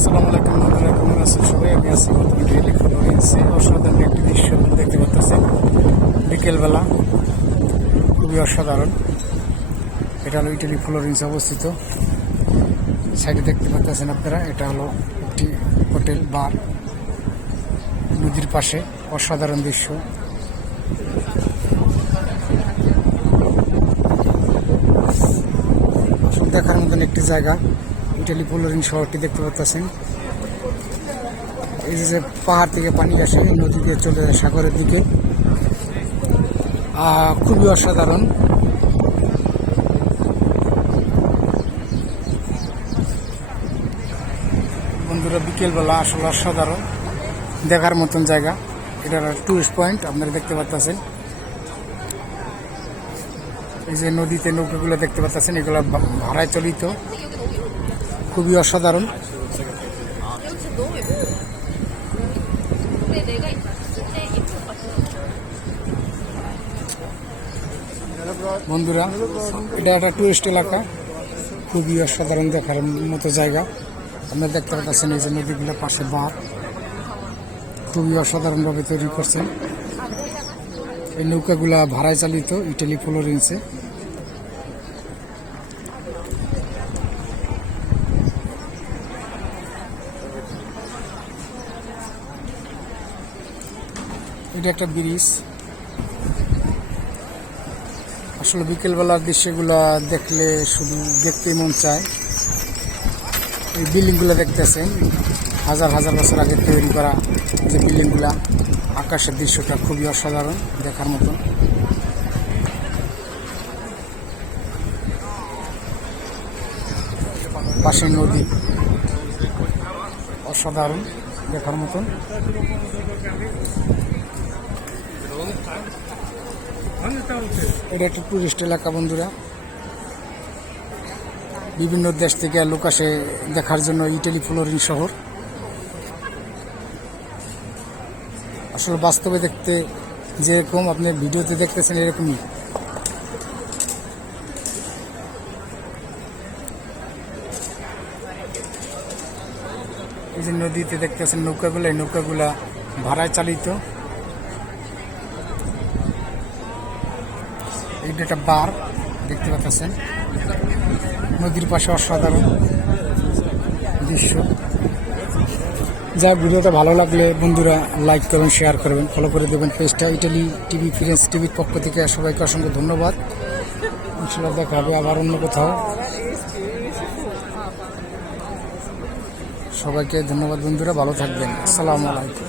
আসসালামু আলাইকুম বন্ধুরা কেমন আছেন সবাই? আমি আছি বর্তমানে ডেইলি ফ্লোরেন্সে অসাধারণ একটি দৃশ্য আপনারা দেখতে পাচ্ছেন বিকেলবেলা, খুবই অসাধারণ। এটা হলো ইটালি ফ্লোরেন্সে অবস্থিত। সাইডে দেখতে পাচ্ছেন আপনারা, এটা হলো একটি হোটেল, বার। নদীর পাশে, অসাধারণ দৃশ্য। দেখার মতন একটি জায়গা। ইটালি শহরটি দেখতে পাচ্ছেন। এই যে পাহাড় থেকে পানি আসে নদী দিয়ে চলে যায় সাগরের দিকে। খুবই অসাধারণ। বন্ধুরা, বিকেলবেলা আসলে অসাধারণ। দেখার মতন জায়গা। এটা টুরিস্ট পয়েন্ট আপনারা দেখতে পাচ্ছেন। এই যে নদীতে নৌকাগুলো দেখতে পাচ্ছেন, এগুলো ভাড়ায় চলিত। খুবই অসাধারণ। বন্ধুরা, এটা একটা টুরিস্ট এলাকা। খুবই অসাধারণ দেখার মতো জায়গা। আমরা দেখতে পাচ্ছেন এই যে নদীগুলো পাশে বাঁধ। খুবই অসাধারণভাবে তৈরি করছেন। এই নৌকাগুলা ভাড়ায় চালিত, ইটালি, ফ্লোরেন্সে। এটা একটা ব্রিজ। আসলে বিকেলবেলার দৃশ্যগুলো দেখলে শুধু দেখতেই মন চায়। এই বিল্ডিংগুলো দেখতেছেন, হাজার হাজার বছর আগে তৈরি করা যে বিল্ডিংগুলা, আকাশের দৃশ্যটা খুবই অসাধারণ দেখার মতন। পাশে নদী, অসাধারণ দেখার মতন। এটা একটা টুরিস্ট এলাকা বন্ধুরা। বিভিন্ন দেশ থেকে লোক আসে দেখার জন্য ইটালি ফ্লোরিন শহর। আসলে বাস্তবে দেখতে যেরকম আপনি ভিডিওতে দেখতেছেন এরকমই। এই যে নদীতে দেখতেছেন নৌকাগুলো, এই নৌকাগুলা ভাড়ায় চালিত। এইটা একটা বার, দেখতে পাচ্ছেন। নদীর পাশে অসাধারণ দৃশ্য। যা ভিডিওটা ভালো লাগলে বন্ধুরা লাইক করবেন, শেয়ার করবেন, ফলো করে দেবেন পেজটা। ইটালি টিভি, ফিরেন্স টিভির পক্ষ থেকে সবাইকে অসংখ্য ধন্যবাদ। ইনশাল্লাহ দেখা হবে আবার অন্য কোথাও। সবাইকে ধন্যবাদ বন্ধুরা, ভালো থাকবেন। আসসালামু আলাইকুম।